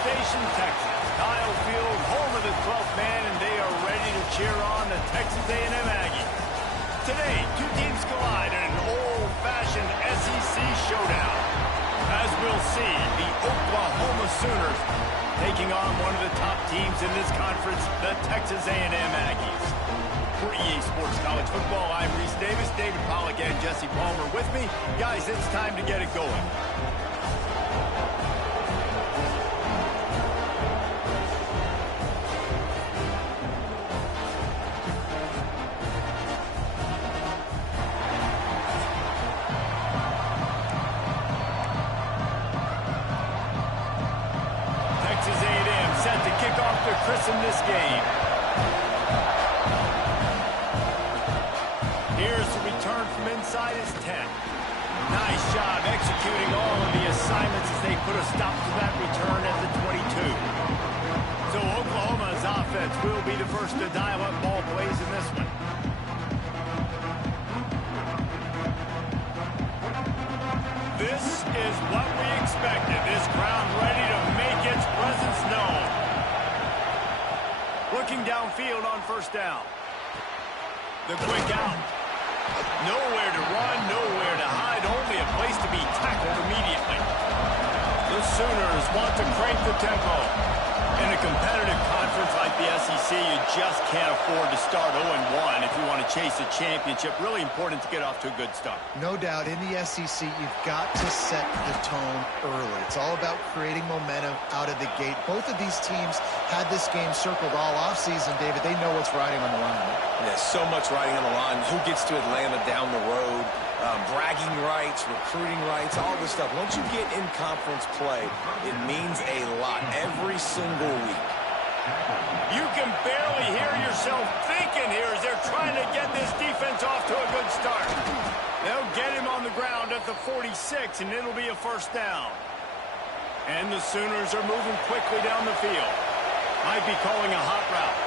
Station, Texas. Kyle Field, home of the 12th man, and they are ready to cheer on the Texas A&M Aggies. Today, two teams collide in an old-fashioned SEC showdown. As we'll see, the Oklahoma Sooners taking on one of the top teams in this conference, the Texas A&M Aggies. For EA Sports College Football, I'm Reese Davis, David Pollack, and Jesse Palmer with me. Guys, it's time to get it going. Texas A&M set to kick off to christen this game. Here's the return from inside his 10. Nice job executing all of the assignments as they put a stop to that return at the 22. So Oklahoma's offense will be the first to dial up ball plays in this one. This is what we expected. This crowd ready to make its presence known. Looking downfield on first down. The quick out. Nowhere to run, nowhere to hide, only a place to be tackled immediately. The Sooners want to crank the tempo. In a competitive conference like the SEC, you just can't afford to start 0-1 if you want to chase a championship. Really important to get off to a good start. No doubt, in the SEC, you've got to set the tone early. It's all about creating momentum out of the gate. Both of these teams had this game circled all offseason, David. They know what's riding on the line. Yeah, so much riding on the line. Who gets to Atlanta down the road? Bragging rights, recruiting rights, all this stuff. Once you get in conference play, it means a lot every single week. You can barely hear yourself thinking here as they're trying to get this defense off to a good start. They'll get him on the ground at the 46, and it'll be a first down. And the Sooners are moving quickly down the field. Might be calling a hot route.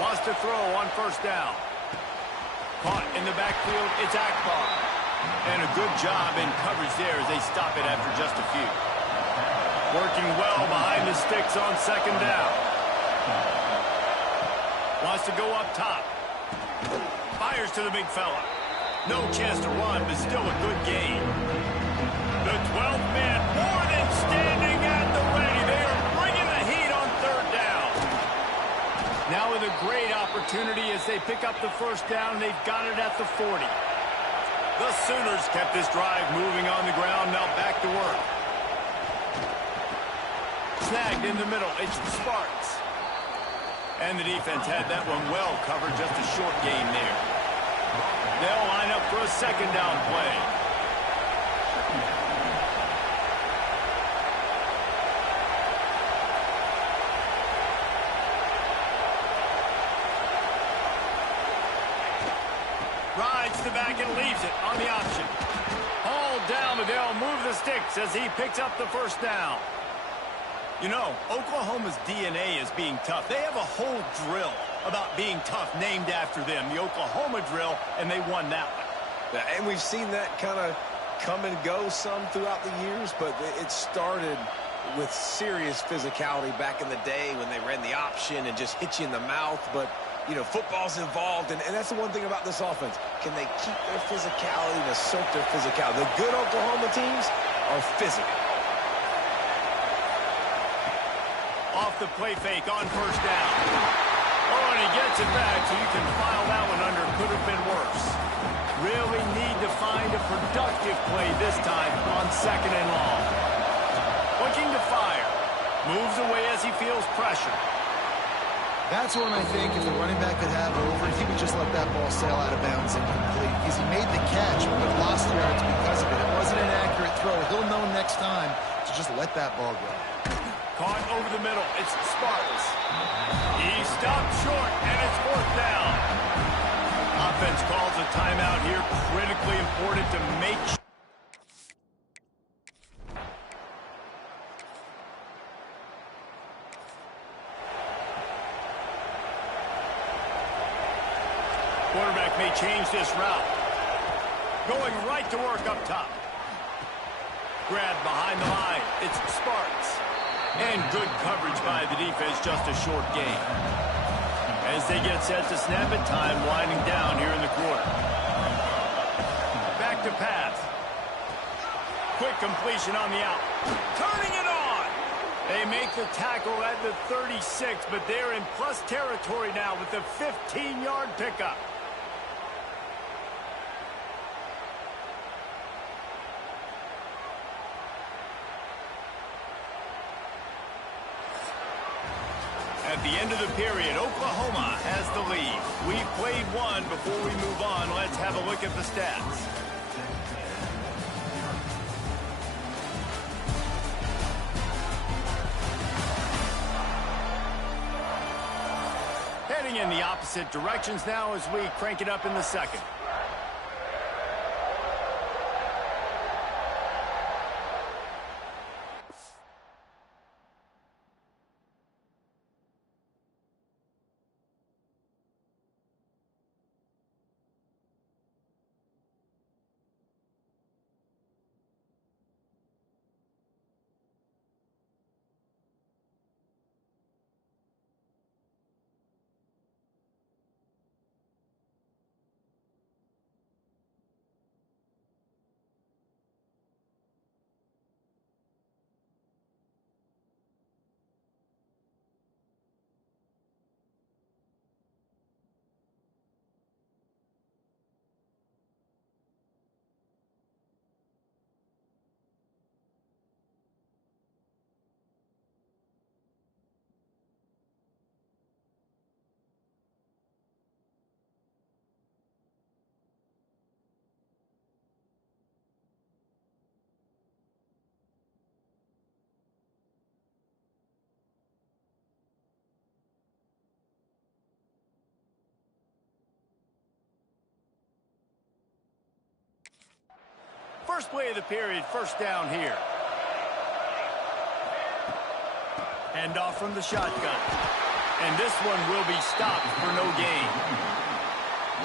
Wants to throw on first down. Caught in the backfield, it's Akbar. And a good job in coverage there as they stop it after just a few. Working well behind the sticks on second down. Wants to go up top. Fires to the big fella. No chance to run, but still a good gain. The 12th man more than standing at the ready. They are bringing the heat on third down. Now with a great opportunity as they pick up the first down, they've got it at the 40. The Sooners kept this drive moving on the ground, now back to work. Snagged in the middle, it's the Sparks. And the defense had that one well covered, just a short gain there. They'll line up for a second down play. Rides the back and leaves it on the option. Hauled down, but they'll move the sticks as he picks up the first down. You know, Oklahoma's DNA is being tough. They have a whole drill about being tough named after them, the Oklahoma drill, and they won that one. Yeah, and we've seen that kind of come and go some throughout the years, but it started with serious physicality back in the day when they ran the option and just hit you in the mouth. But you know, football's involved, and that's the one thing about this offense. Can they keep their physicality and assert their physicality? The good Oklahoma teams are physical. Off the play fake on first down. Oh, and he gets it back, so you can file that one under. Could have been worse. Really need to find a productive play this time on second and long. Looking to fire. Moves away as he feels pressure. That's one I think if the running back could have over, he would just let that ball sail out of bounds and complete. Because he made the catch, but lost yards because of it. It wasn't an accurate throw. He'll know next time to just let that ball go. Caught over the middle. It's Sparks. He stopped short, and it's fourth down. Offense calls a timeout here. Critically important to make sure. Quarterback may change this route. Going right to work up top. Grab behind the line. It's Sparks. And good coverage by the defense, just a short gain. As they get set to snap it, time winding down here in the quarter. Back to pass. Quick completion on the out. Turning it on. They make the tackle at the 36, but they're in plus territory now with the 15-yard pickup. At the end of the period, Oklahoma has the lead. We've played one. Before we move on, let's have a look at the stats. Heading in the opposite directions now as we crank it up in the second. First play of the period, first down here. Hand off from the shotgun. And this one will be stopped for no gain.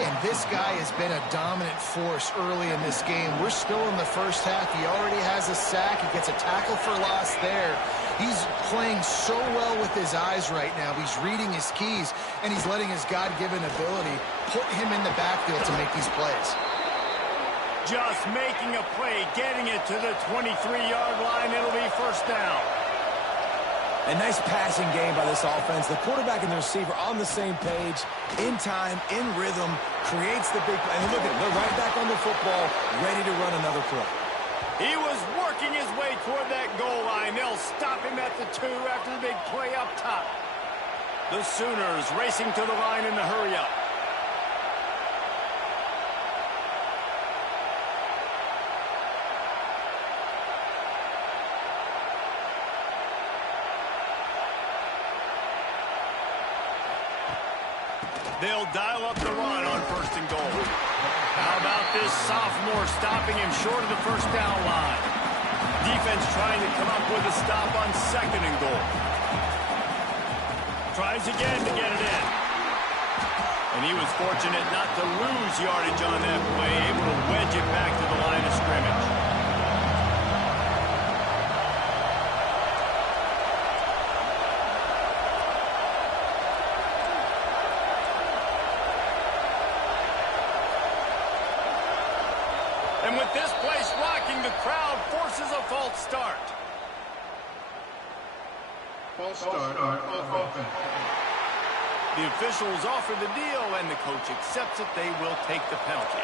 And this guy has been a dominant force early in this game. We're still in the first half. He already has a sack. He gets a tackle for loss there. He's playing so well with his eyes right now. He's reading his keys, and he's letting his God-given ability put him in the backfield to make these plays. Just making a play, getting it to the 23-yard line. It'll be first down. A nice passing game by this offense. The quarterback and the receiver on the same page, in time, in rhythm, creates the big play. And look at them, they're right back on the football, ready to run another play. He was working his way toward that goal line. They'll stop him at the 2 after the big play up top. The Sooners racing to the line in the hurry-up. They'll dial up the run on first and goal. How about this sophomore stopping him short of the first down line? Defense trying to come up with a stop on second and goal. Tries again to get it in. And he was fortunate not to lose yardage on that play, able to wedge it back to the line of scrimmage. And with this place rocking, the crowd forces a false start. False start on offense. The officials offer the deal, and the coach accepts it. They will take the penalty.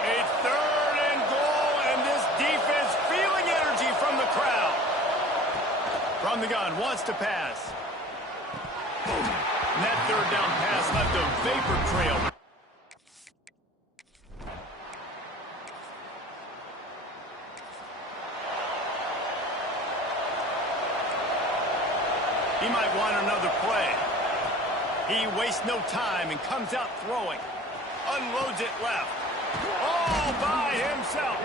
A third and goal, and this defense feeling energy from the crowd. From the gun, wants to pass. And that third down pass left a vapor trail. He might want another play. He wastes no time and comes out throwing. Unloads it left. All by himself.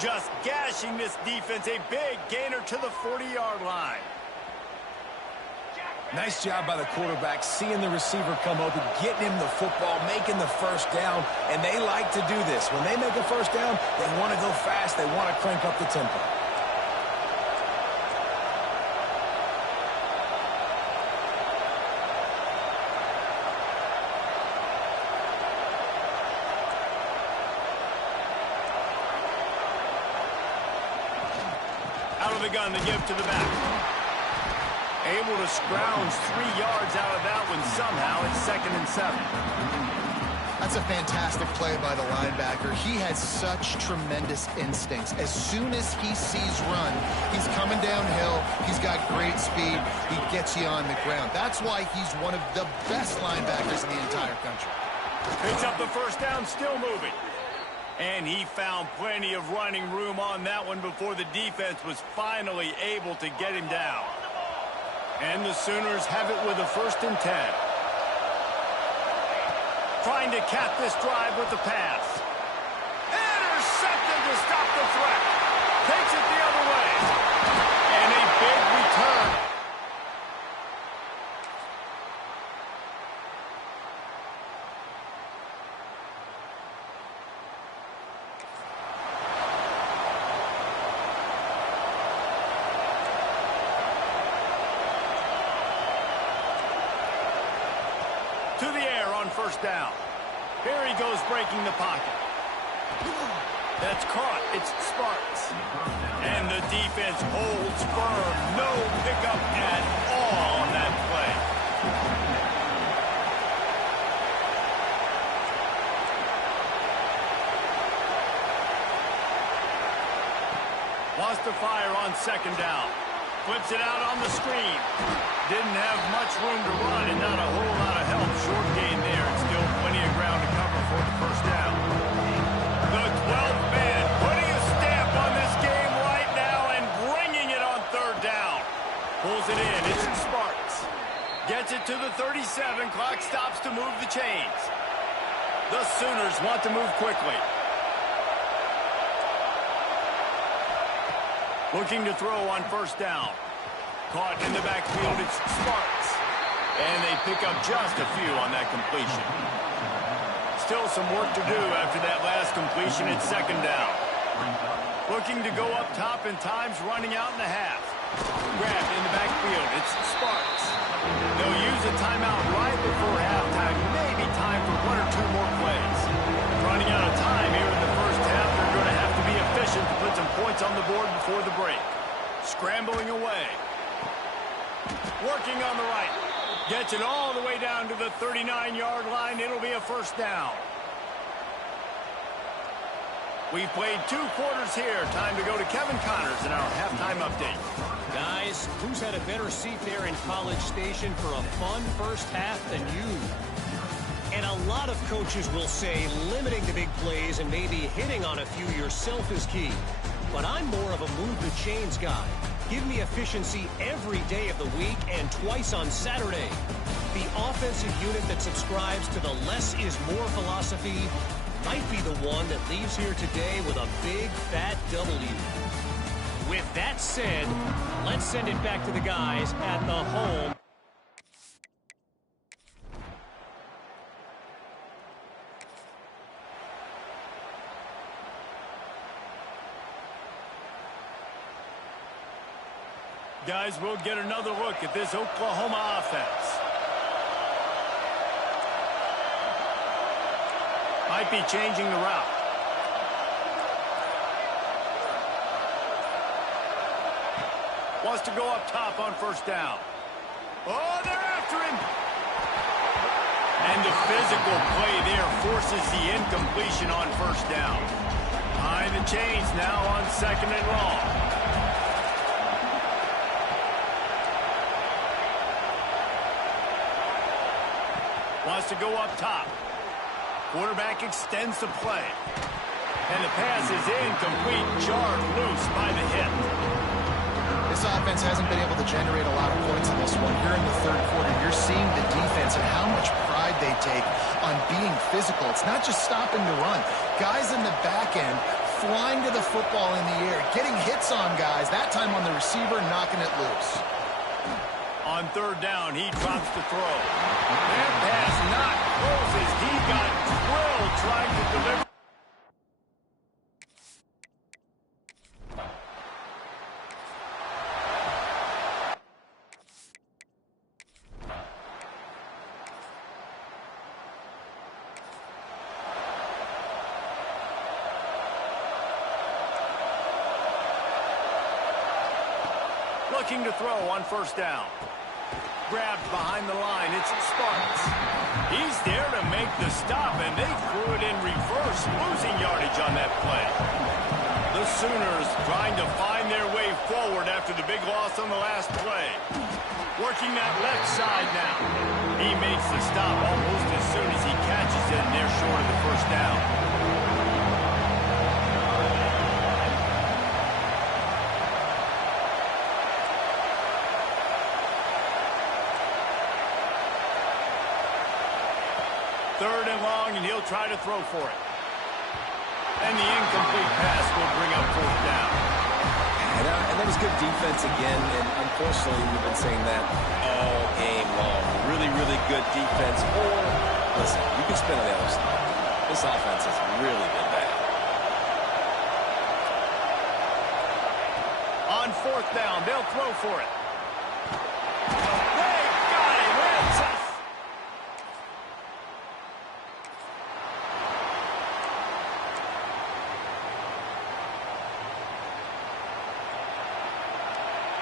Just gashing this defense. A big gainer to the 40-yard line. Nice job by the quarterback, seeing the receiver come open, getting him the football, making the first down, and they like to do this. When they make a first down, they want to go fast, they want to crank up the tempo. Out of the gun to give to the back. Able to scrounge 3 yards out of that one somehow. It's 2nd and 7. That's a fantastic play by the linebacker. He has such tremendous instincts. As soon as he sees run, he's coming downhill. He's got great speed. He gets you on the ground. That's why he's one of the best linebackers in the entire country. Picks up the first down, still moving. And he found plenty of running room on that one before the defense was finally able to get him down. And the Sooners have it with a 1st and 10. Trying to cap this drive with the pass. Intercepted to stop the threat. Takes it the other way. And a big return. To the air on 1st down. Here he goes breaking the pocket. That's caught. It's Sparks. And the defense holds firm. No pickup at all on that play. Wants to fire on 2nd down. Flips it out on the screen. Didn't have much room to run and not a whole lot of help. Short gain there. And still plenty of ground to cover for the 1st down. The 12th man putting a stamp on this game right now and bringing it on 3rd down. Pulls it in. It's Sparks. Gets it to the 37. Clock stops to move the chains. The Sooners want to move quickly. Looking to throw on 1st down. Caught in the backfield, it's Sparks. And they pick up just a few on that completion. Still some work to do after that last completion. It's 2nd down. Looking to go up top, and time's running out in the half. Grabbed in the backfield, it's Sparks. They'll use a timeout right before halftime. Maybe time for 1 or 2 more plays. Running out of time here in the 1st half. They're going to have to be efficient to put some points on the board before the break. Scrambling away. Working on the right. Gets it all the way down to the 39-yard line. It'll be a 1st down. We've played 2 quarters here. Time to go to Kevin Connors in our halftime update. Guys, who's had a better seat there in College Station for a fun 1st half than you? And a lot of coaches will say limiting the big plays and maybe hitting on a few yourself is key. But I'm more of a move the chains guy. Give me efficiency every day of the week and twice on Saturday. The offensive unit that subscribes to the less is more philosophy might be the one that leaves here today with a big, fat W. With that said, let's send it back to the guys at the home. Guys, we'll get another look at this Oklahoma offense. Might be changing the route. Wants to go up top on 1st down. Oh, they're after him. And the physical play there forces the incompletion on 1st down. Behind the chains now on 2nd and long. Wants to go up top. Quarterback extends the play. And the pass is incomplete, jarred loose by the hip. This offense hasn't been able to generate a lot of points in this one. Here in the 3rd quarter, you're seeing the defense and how much pride they take on being physical. It's not just stopping to run. Guys in the back end flying to the football in the air, getting hits on guys, that time on the receiver, knocking it loose. On On third down, he drops the throw. That pass not close as he got drilled trying to deliver. Looking to throw on first down. Grabbed behind the line. It's Sparks. He's there to make the stop, and they threw it in reverse, losing yardage on that play. The Sooners trying to find their way forward after the big loss on the last play. Working that left side now. He makes the stop almost as soon as he catches it, and they're short of the first down. Third and long, and he'll try to throw for it. And the incomplete pass will bring up fourth down. And that was good defense again, and unfortunately, we've been saying that all game long. Really, really good defense. Or, listen, you can spin on the other side. This offense has really been bad. On fourth down, they'll throw for it.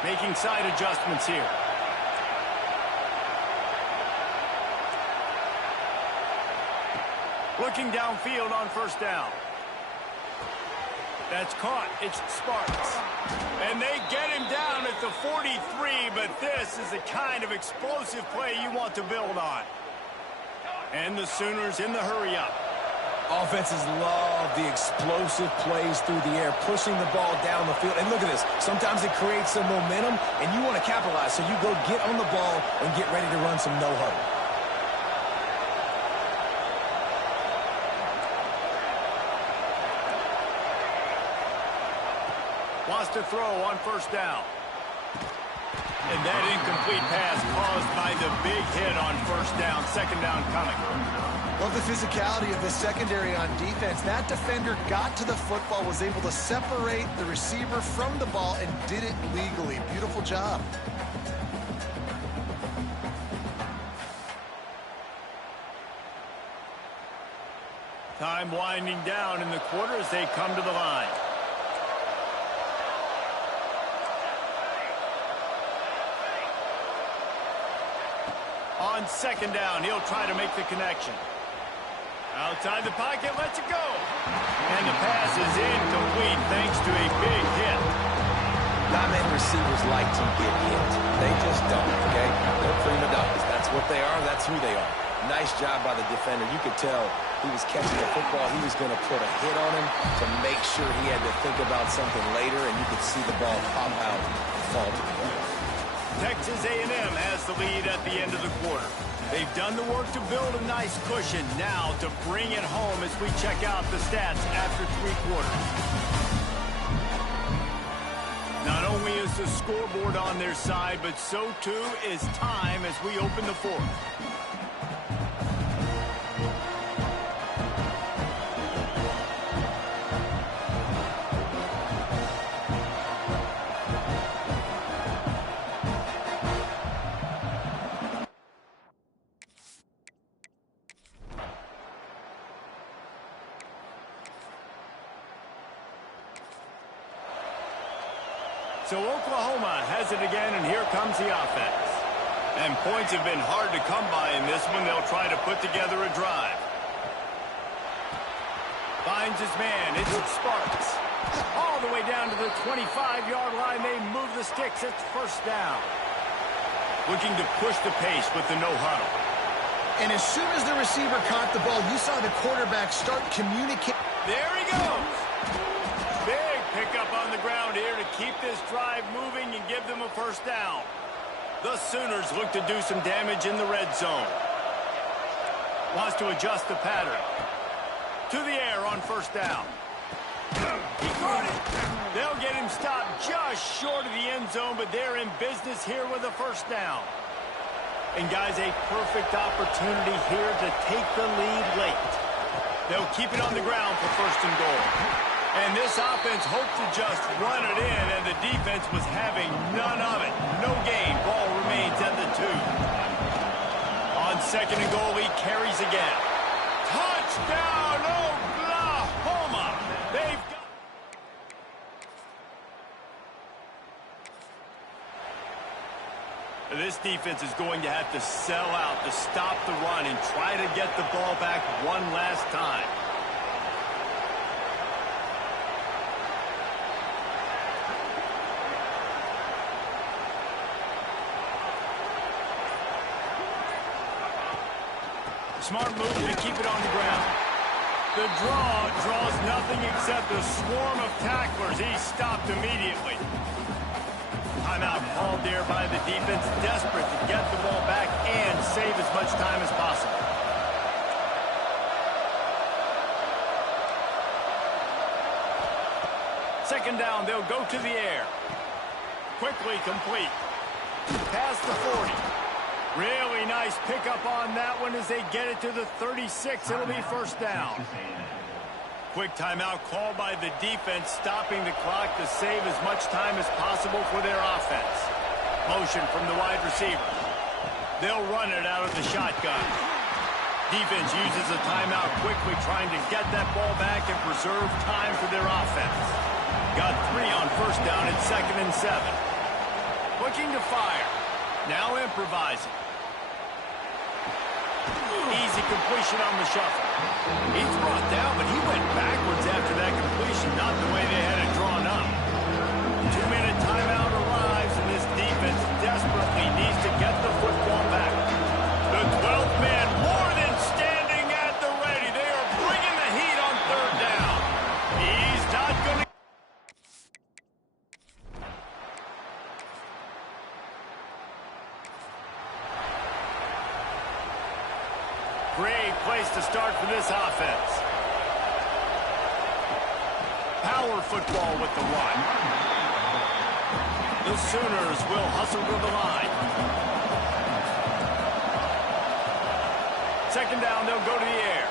Making side adjustments here. Looking downfield on first down. That's caught. It's Sparks. And they get him down at the 43, but this is the kind of explosive play you want to build on. And the Sooners in the hurry-up. Offenses love the explosive plays through the air, pushing the ball down the field. And look at this. Sometimes it creates some momentum, and you want to capitalize. So you go get on the ball and get ready to run some no-huddle. Wants to throw on first down. And that incomplete pass caused by the big hit on first down. Second down coming. Love the physicality of the secondary on defense. That defender got to the football, was able to separate the receiver from the ball, and did it legally. Beautiful job. Time winding down in the quarter as they come to the line. On second down, he'll try to make the connection. Outside the pocket, lets it go. And the pass is incomplete thanks to a big hit. Not many receivers like to get hit. They just don't, okay? They're prima donnas. That's what they are. That's who they are. Nice job by the defender. You could tell he was catching the football. He was going to put a hit on him to make sure he had to think about something later, and you could see the ball pop out and fall to the ground. Texas A&M has the lead at the end of the quarter. They've done the work to build a nice cushion. Now to bring it home as we check out the stats after three quarters. Not only is the scoreboard on their side, but so too is time as we open the fourth. So Oklahoma has it again, and here comes the offense. And points have been hard to come by in this one. They'll try to put together a drive. Finds his man. It's Sparks. All the way down to the 25-yard line. They move the sticks. It's first down. Looking to push the pace with the no-huddle. And as soon as the receiver caught the ball, you saw the quarterback start communicating. There he goes. Big pickup on the ground here to keep this drive moving and give them a first down. The Sooners look to do some damage in the red zone. Wants to adjust the pattern. To the air on first down. He caught it. They'll get him stopped just short of the end zone, but they're in business here with a first down. And guys, a perfect opportunity here to take the lead late. They'll keep it on the ground for first and goal. And this offense hoped to just run it in, and the defense was having none of it. No gain. Ball remains at the 2. On second and goal, he carries again. Touchdown, Oklahoma! They've got... This defense is going to have to sell out to stop the run and try to get the ball back one last time. Smart move to keep it on the ground. The draw draws nothing except a swarm of tacklers. He's stopped immediately. Timeout called there by the defense, desperate to get the ball back and save as much time as possible. Second down, they'll go to the air. Quickly complete. Past the 40. Really nice pickup on that one as they get it to the 36. It'll be first down. Quick timeout called by the defense, stopping the clock to save as much time as possible for their offense. Motion from the wide receiver. They'll run it out of the shotgun. Defense uses a timeout quickly, trying to get that ball back and preserve time for their offense. Got 3 on first down and 2nd and 7. Looking to fire. Now improvising. Easy completion on the shuffle. He's brought down, but he went backwards after that completion, not the way they had it drawn up. 2-minute timeout arrives, and this defense desperately needs to get the football back. The 12th man more than standing at the ready. They are bringing the heat on third down. He's not going to... Great place to start for this offense. Power football with the run. The Sooners will hustle to the line. Second down, they'll go to the air.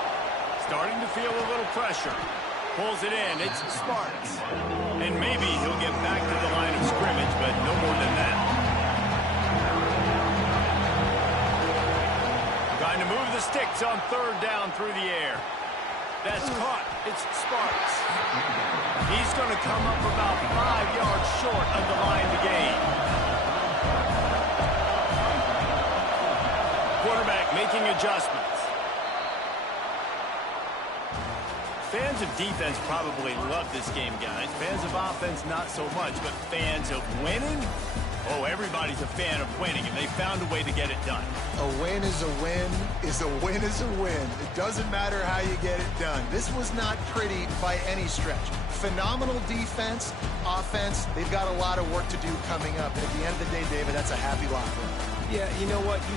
Starting to feel a little pressure. Pulls it in. It's Sparks. And maybe he'll get back to the line of scrimmage, but no more than that. Trying to move the sticks on third down through the air. That's caught. It's Sparks. He's going to come up about 5 yards short of the line to gain. Quarterback making adjustments. Fans of defense probably love this game, guys. Fans of offense, not so much. But fans of winning? Oh, everybody's a fan of winning, and they found a way to get it done. A win is a win is a win is a win. It doesn't matter how you get it done. This was not pretty by any stretch. Phenomenal defense, offense. They've got a lot of work to do coming up. And at the end of the day, David, that's a happy lot for them. Yeah, you know what? You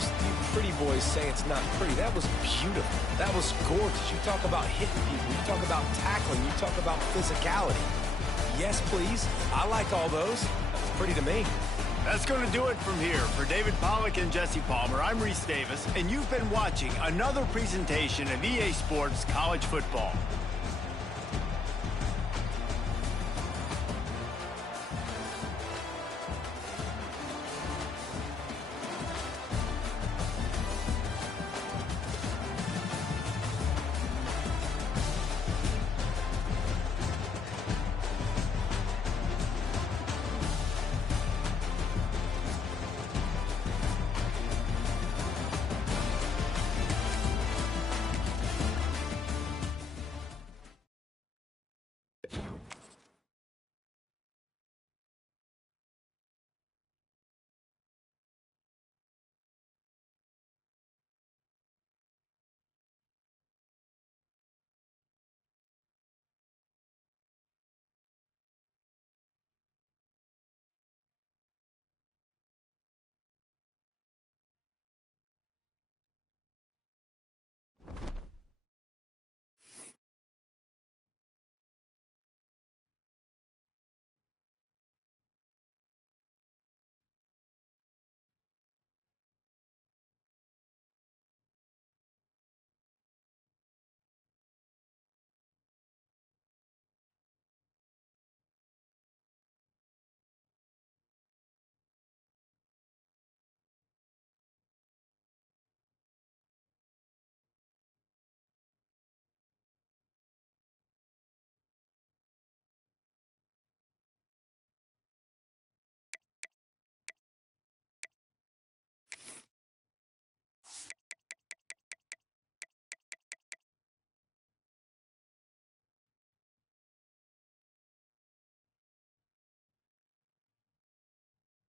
pretty boys say it's not pretty. That was beautiful. That was gorgeous. You talk about hitting people. You talk about tackling. You talk about physicality. Yes, please. I like all those. That's pretty to me. That's going to do it from here. For David Pollack and Jesse Palmer, I'm Reese Davis, and you've been watching another presentation of EA Sports College Football.